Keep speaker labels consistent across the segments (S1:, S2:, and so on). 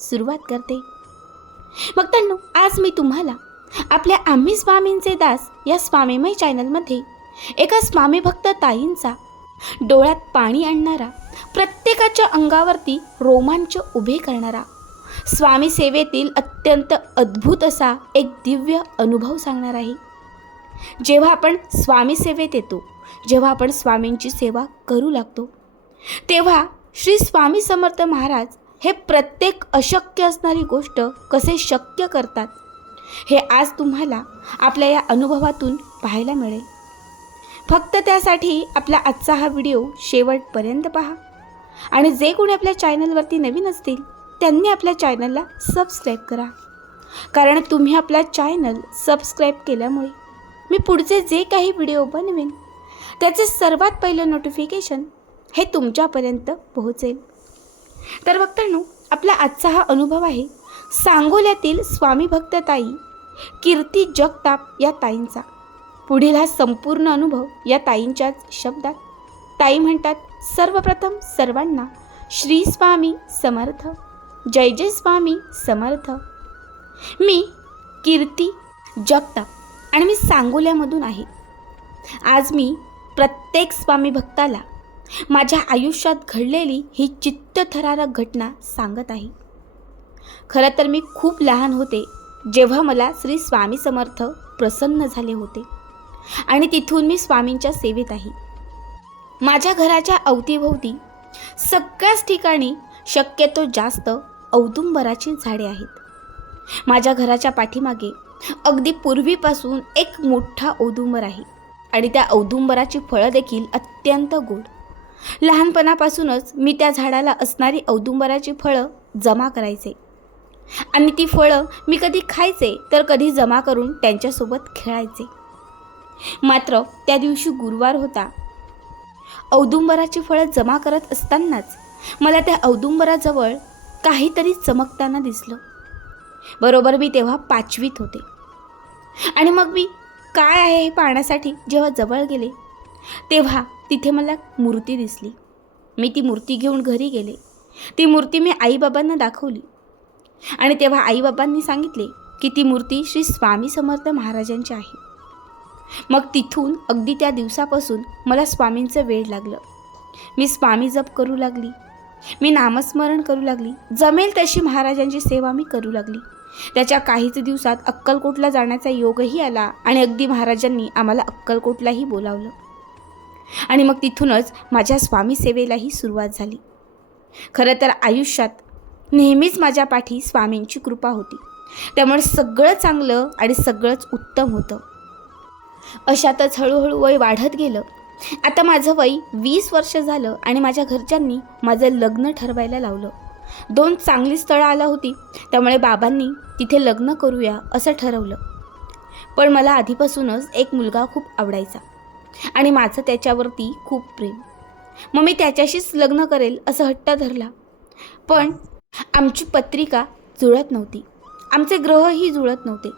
S1: सुरुवात करते. मग त्यांनो आज मी तुम्हाला आपल्या आम्ही स्वामींचे दास या स्वामीमय चॅनलमध्ये एका स्वामी भक्त ताईंचा डोळ्यात पाणी आणणारा प्रत्येकाच्या अंगावरती रोमांच उभे करणारा स्वामी सेवेतील अत्यंत अद्भुत असा एक दिव्य अनुभव सांगणार आहे. जेव्हा आपण स्वामी सेवेत येतो जेव्हा आपण स्वामींची सेवा करू लागतो तेव्हा श्री स्वामी समर्थ महाराज हे प्रत्येक अशक्य असणारी गोष्ट कसे शक्य करतात हे आज तुम्हाला आपल्या या अनुभवातून पाहायला मिळेल. फक्त त्यासाठी आपला आजचा हा व्हिडिओ शेवटपर्यंत पहा आणि जे कोणी आपल्या चॅनलवरती नवीन असतील त्यांनी आपल्या चॅनलला सबस्क्राईब करा. कारण तुम्ही आपला चॅनल सबस्क्राईब केल्यामुळे मी पुढचे जे काही व्हिडिओ बनवेन त्याचे सर्वात पहिलं नोटिफिकेशन हे तुमच्यापर्यंत पोहोचेल. तर बघतानो आपला आजचा हा अनुभव आहे सांगोल्यातील स्वामी भक्त ताई कीर्ती जगताप या ताईंचा. पुढील हा संपूर्ण अनुभव या ताईंच्याच शब्दात. ताई म्हणतात सर्वप्रथम सर्वांना श्री स्वामी समर्थ जय जय स्वामी समर्थ. मी कीर्ती जगताप आणि मी सांगोल्यामधून आहे. आज मी प्रत्येक स्वामी भक्ताला माझ्या आयुष्यात घडलेली ही चित्तथरारक घटना सांगत आहे. खरं तर मी खूप लहान होते जेव्हा मला श्री स्वामी समर्थ प्रसन्न झाले होते आणि तिथून मी स्वामींच्या सेवेत आहे. माझ्या घराच्या अवतीभोवती सगळ्याच ठिकाणी शक्यतो जास्त औदुंबराची झाडे आहेत. माझ्या घराच्या पाठीमागे अगदी पूर्वीपासून एक मोठा औदुंबर आहे आणि त्या औदुंबराची फळं देखील अत्यंत गोड. लहानपणापासूनच मी त्या झाडाला असणारी औदुंबराची फळं जमा करायचे. आणि ती फळं मी कधी खायचे तर कधी जमा करून त्यांच्यासोबत खेळायचे. मात्र त्या दिवशी गुरुवार होता. औदुंबराची फळं जमा करत असतानाच मला त्या औदुंबराजवळ काहीतरी चमकताना दिसलं. बरोबर मी तेव्हा पाचवीत होते. आणि मग मी काय आहे हे पाहण्यासाठी जेव्हा जवळ गेले तेव्हा तिथे मला मूर्ती दिसली. मी ती मूर्ती घेऊन घरी गेले. ती मूर्ती मी आईबाबांना दाखवली. आणि तेव्हा आईबाबांनी सांगितले की ती मूर्ती श्री स्वामी समर्थ महाराजांची आहे. मग तिथून अगदी त्या दिवसापासून मला स्वामींचं वेळ लागलं. मी स्वामी जप करू लागली. मी नामस्मरण करू लागली. जमेल तशी महाराजांची सेवा मी करू लागली. त्याच्या काहीच दिवसात अक्कलकोटला जाण्याचा योगही आला आणि अगदी महाराजांनी आम्हाला अक्कलकोटलाही बोलावलं. आणि मग तिथूनच माझ्या स्वामी सेवेलाही सुरुवात झाली. खरं तर आयुष्यात नेहमीच माझ्या पाठी स्वामींची कृपा होती. त्यामुळे सगळं चांगलं आणि सगळंच उत्तम होतं. अशातच हळूहळू वय वाढत गेलं. आता माझं वय वीस वर्ष झालं आणि माझ्या घरच्यांनी माझं लग्न ठरवायला लावलं. दोन चांगली स्थळं आलं होती त्यामुळे बाबांनी तिथे लग्न करूया असं ठरवलं. पण मला आधीपासूनच एक मुलगा खूप आवडायचा. आणि माझं त्याच्यावरती खूप प्रेम. मग मी त्याच्याशीच लग्न करेल असं हट्ट धरला. पण आमची पत्रिका जुळत नव्हती. आमचे ग्रहही जुळत नव्हते.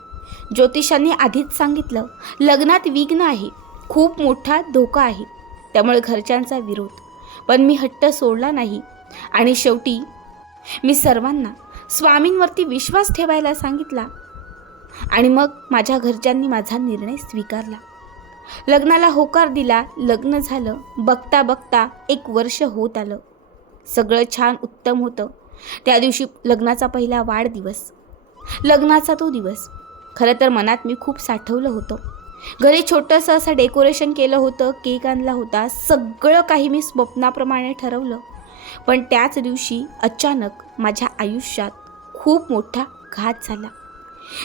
S1: ज्योतिषांनी आधीच सांगितलं लग्नात विघ्न आहे. खूप मोठा धोका आहे. त्यामुळे घरच्यांचा विरोध. पण मी हट्ट सोडला नाही. आणि शेवटी मी सर्वांना स्वामींवरती विश्वास ठेवायला सांगितला. आणि मग माझ्या घरच्यांनी माझा निर्णय स्वीकारला. लग्नाला होकार दिला लग्न झालं बघता बघता एक वर्ष होत आलं. सगळं छान उत्तम होतं. त्या दिवशी लग्नाचा पहिला वाढदिवस. लग्नाचा तो दिवस. खरं तर मनात मी खूप साठवलं होतं. घरी छोटंसं असं डेकोरेशन केलं होतं केक आणला होता सगळं काही मी स्वप्नाप्रमाणे ठरवलं. पण त्याच दिवशी अचानक माझ्या आयुष्यात खूप मोठा घात झाला.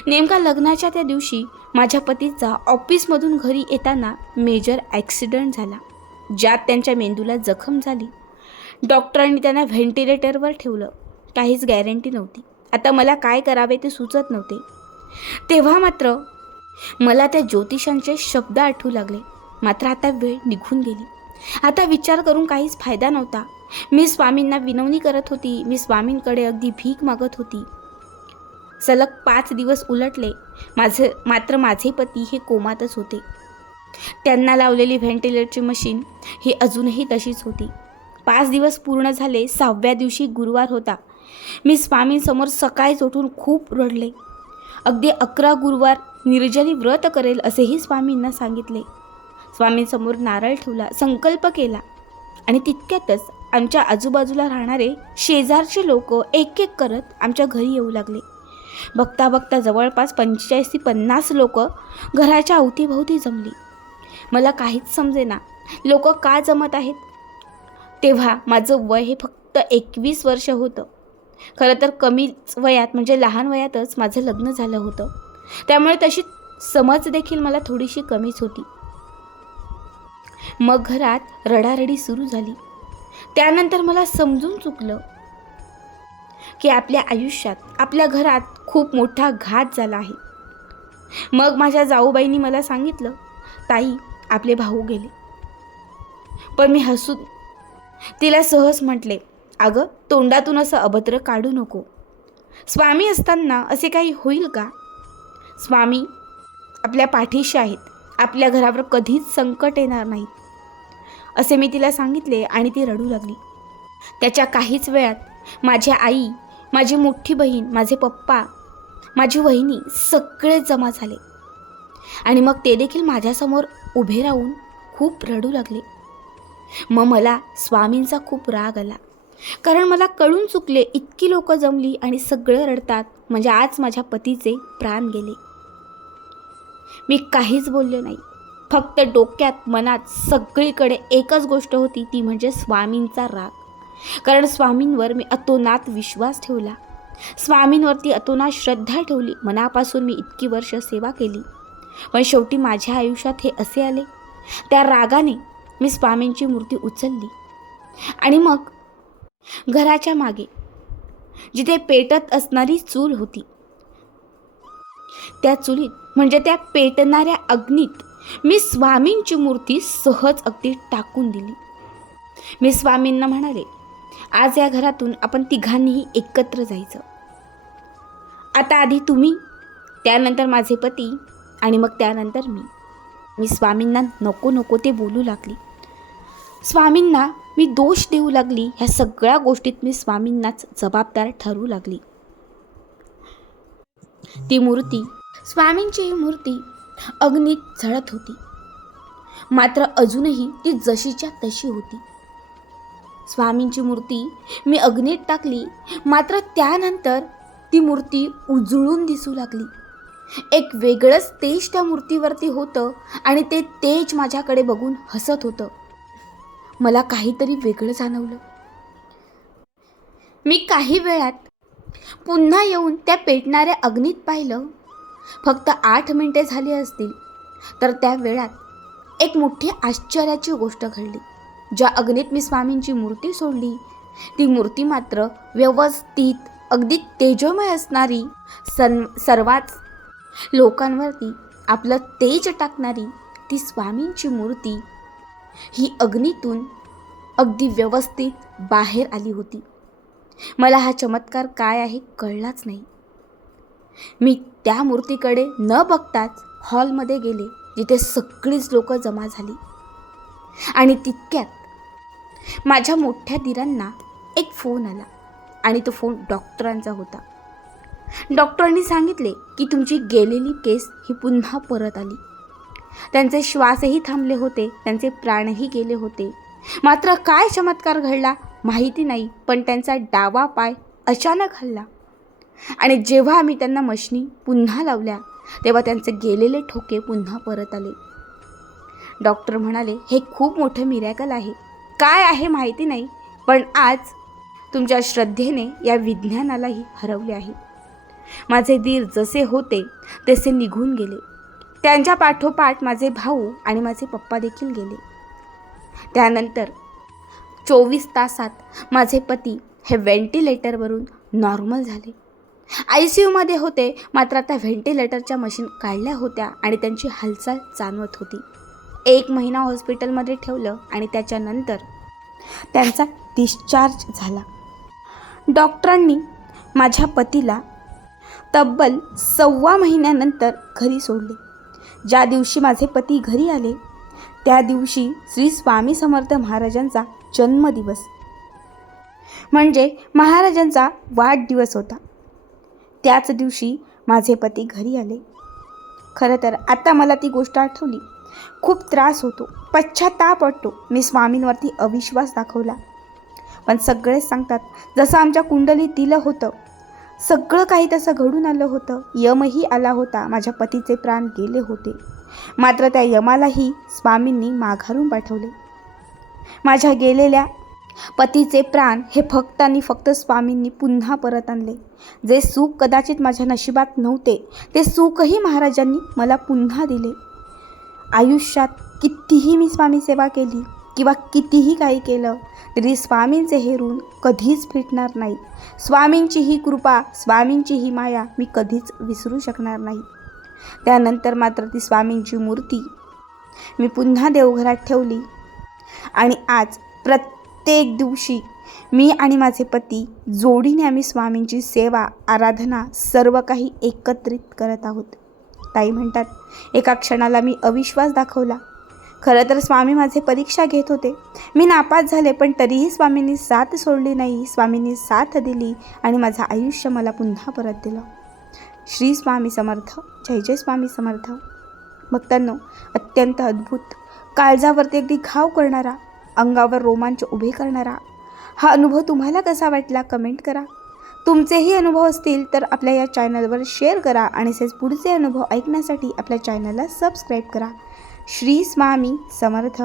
S1: नेमका लग्नाच्या त्या दिवशी माझ्या पतीचा ऑफिसमधून घरी येताना मेजर ॲक्सिडंट झाला ज्यात त्यांच्या मेंदूला जखम झाली. डॉक्टरांनी त्यांना व्हेंटिलेटरवर ठेवलं. काहीच गॅरंटी नव्हती. आता मला काय करावे ते सुचत नव्हते. तेव्हा मात्र मला त्या ज्योतिषांचे शब्द आठवू लागले. मात्र आता वेळ निघून गेली. आता विचार करून काहीच फायदा नव्हता. मी स्वामींना विनवणी करत होती. मी स्वामींकडे अगदी भीक मागत होती. सलग पाच दिवस उलटले. माझे मात्र माझे पती हे कोमातच होते. त्यांना लावलेली व्हेंटिलेटरची मशीन ही अजूनही तशीच होती. पाच दिवस पूर्ण झाले सहाव्या दिवशी गुरुवार होता. मी स्वामींसमोर सकाळीच उठून खूप रडले. अगदी अकरा गुरुवार निर्जली व्रत करेल असेही स्वामींना सांगितले. स्वामींसमोर नारळ ठेवला संकल्प केला. आणि तितक्यातच आमच्या आजूबाजूला राहणारे शेजारचे लोक एक एक करत आमच्या घरी येऊ लागले. बघता बघता जवळपास पंचेचाळीस ते पन्नास लोक घराच्या अवतीभोवती जमली. मला काहीच समजेना. लोक का जमत आहेत? तेव्हा माझं वय हे फक्त एकवीस वर्ष होतं. खरं तर कमीच वयात म्हणजे लहान वयातच माझं लग्न झालं होतं. त्यामुळे तशी समज देखील मला थोडीशी कमीच होती. मग घरात रडारडी सुरू झाली. त्यानंतर मला समजून चुकलं. की आपल्या आयुष्यात आपल्या घरात खूप मोठा घात झाला आहे. मग माझ्या जाऊबाईंनी मला सांगितलं ताई आपले भाऊ गेले. पण मी हसून तिला सहज म्हटले अगं तोंडातून असं अभद्र काढू नको. स्वामी असताना असे काही होईल का? स्वामी आपल्या पाठीशी आहेत. आपल्या घरावर कधीच संकट येणार नाही. असे मी तिला सांगितले आणि ती रडू लागली. त्याच्या काहीच वेळात माझी आई माझी मोठी बहीण माझे पप्पा माझी वहिनी सगळे जमा झाले. आणि मग ते देखील माझ्यासमोर उभे राहून खूप रडू लागले. मग मला स्वामींचा खूप राग आला. कारण मला कळून चुकले इतकी लोक जमली आणि सगळे रडतात म्हणजे आज माझ्या पतीचे प्राण गेले. मी काहीच बोलले नाही. फक्त डोक्यात मनात सगळीकडे एकच गोष्ट होती ती म्हणजे स्वामींचा राग. कारण स्वामींवर मी अतोनात विश्वास ठेवला. स्वामींवरती अतोनात श्रद्धा ठेवली. मनापासून मी इतकी वर्ष सेवा केली. पण शेवटी माझ्या आयुष्यात हे असे आले. त्या रागाने मी स्वामींची मूर्ती उचलली. आणि मग घराच्या मागे जिथे पेटत असणारी चूल होती त्या चुलीत म्हणजे त्या पेटणाऱ्या अग्नीत मी स्वामींची मूर्ती सहज अगदी टाकून दिली. मी स्वामींना म्हणाले आज या घरातून आपण तिघांनीही एकत्र जायचं. आता आधी तुम्ही त्यानंतर माझे पती आणि मग त्यानंतर मी. मी स्वामींना नको नको ते बोलू लागली. स्वामींना मी दोष देऊ लागली ह्या सगळ्या गोष्टीत मी स्वामींनाच जबाबदार ठरू लागली. ती मूर्ती स्वामींची ही मूर्ती अग्नीत झळत होती. मात्र अजूनही ती जशीच्या तशी होती. स्वामींची मूर्ती मी अग्नीत टाकली. मात्र त्यानंतर ती मूर्ती उजळून दिसू लागली. एक वेगळंच तेज त्या मूर्तीवरती होतं आणि ते तेज माझ्याकडे बघून हसत होतं. मला काहीतरी वेगळं जाणवलं. मी काही वेळात पुन्हा येऊन त्या पेटणाऱ्या अग्नीत पाहिलं. फक्त आठ मिनिटे झाली असतील तर त्या वेळात एक मोठी आश्चर्याची गोष्ट घडली. ज्या अग्नीत मी स्वामींची मूर्ती सोडली ती मूर्ती मात्र व्यवस्थित अगदी तेजोमय असणारी सन सर्वात लोकांवरती आपलं तेज टाकणारी ती स्वामींची मूर्ती ही अग्नीतून अगदी व्यवस्थित बाहेर आली होती. मला हा चमत्कार काय आहे कळलाच नाही. मी त्या मूर्तीकडे न बघताच हॉलमध्ये गेले जिथे सगळीच लोक जमा झाली. आणि तितक्यात माझ्या मोठ्या दिरांना एक फोन आला आणि तो फोन डॉक्टरांचा होता. डॉक्टरांनी सांगितले की तुमची गेलेली केस ही पुन्हा परत आली. त्यांचे श्वासही थांबले होते त्यांचे प्राणही गेले होते. मात्र काय चमत्कार घडला माहिती नाही पण त्यांचा डावा पाय अचानक हल्ला. आणि जेव्हा आम्ही त्यांना मशनी पुन्हा लावल्या तेव्हा त्यांचे गेलेले ठोके पुन्हा परत आले. डॉक्टर म्हणाले हे खूप मोठं मिरॅकल आहे. काय आहे माहिती नाही पण आज तुमच्या श्रद्धेने या विज्ञानालाही हरवले आहे. माझे दीर जसे होते तसे निघून गेले. त्यांच्या पाठोपाठ माझे भाऊ आणि माझे पप्पा देखील गेले. त्यानंतर चोवीस तासात माझे पती हे व्हेंटिलेटरवरून नॉर्मल झाले. आय सी यूमध्ये होते मात्र आता व्हेंटिलेटरच्या मशीन काढल्या होत्या आणि त्यांची हालचाल जाणवत होती. एक महिना हॉस्पिटलमध्ये ठेवलं आणि त्याच्यानंतर त्यांचा डिस्चार्ज झाला. डॉक्टरांनी माझ्या पतीला तब्बल सव्वा महिन्यानंतर घरी सोडले. ज्या दिवशी माझे पती घरी आले त्या दिवशी श्री स्वामी समर्थ महाराजांचा जन्मदिवस. म्हणजे महाराजांचा वाढदिवस होता. त्याच दिवशी माझे पती घरी आले. खरं तर आता मला ती गोष्ट आठवली. खूप त्रास होतो. पश्चाताप वाटतो. मी स्वामींवरती अविश्वास दाखवला. पण सगळेच सांगतात जसं आमच्या कुंडलीत दिलं होतं सगळं काही तसं घडून आलं होतं. यमही आला होता. माझ्या पतीचे प्राण गेले होते. मात्र त्या यमालाही स्वामींनी माघारून पाठवले. माझ्या गेलेल्या पतीचे प्राण हे फक्त आणि फक्त स्वामींनी पुन्हा परत आणले. जे सुख कदाचित माझ्या नशिबात नव्हते ते सुखही महाराजांनी मला पुन्हा दिले. आयुष्यात कितीही मी स्वामी सेवा केली किंवा कितीही काही केलं तरी स्वामींचे हे ऋण कधीच फिटणार नाही. स्वामींची ही कृपा स्वामींची ही माया मी कधीच विसरू शकणार नाही. त्यानंतर मात्र ती स्वामींची मूर्ती मी पुन्हा देवघरात ठेवली. आणि आज प्रत्येक दिवशी मी आणि माझे पती जोडीने आम्ही स्वामींची सेवा आराधना सर्व काही एकत्रित करत आहोत. ताई म्हणतात एका क्षणाला मी अविश्वास दाखवला. खरं तर स्वामी माझे परीक्षा घेत होते. मी नापास झाले पण तरीही स्वामींनी साथ सोडली नाही स्वामींनी साथ दिली आणि माझं आयुष्य मला पुन्हा परत दिलं. श्री स्वामी समर्थ जय जय स्वामी समर्थ. भक्तांनो अत्यंत अद्भुत. काळजावरती अगदी घाव करणारा अंगावर रोमांच उभे करणारा हा अनुभव तुम्हाला कसा वाटला? कमेंट करा. तुमचेही अनुभव असतील तर आपल्या या चॅनलवर शेअर करा आणि असेच पुढचे अनुभव ऐकण्यासाठी आपल्या चॅनलला सबस्क्राईब करा. श्री स्वामी समर्थ.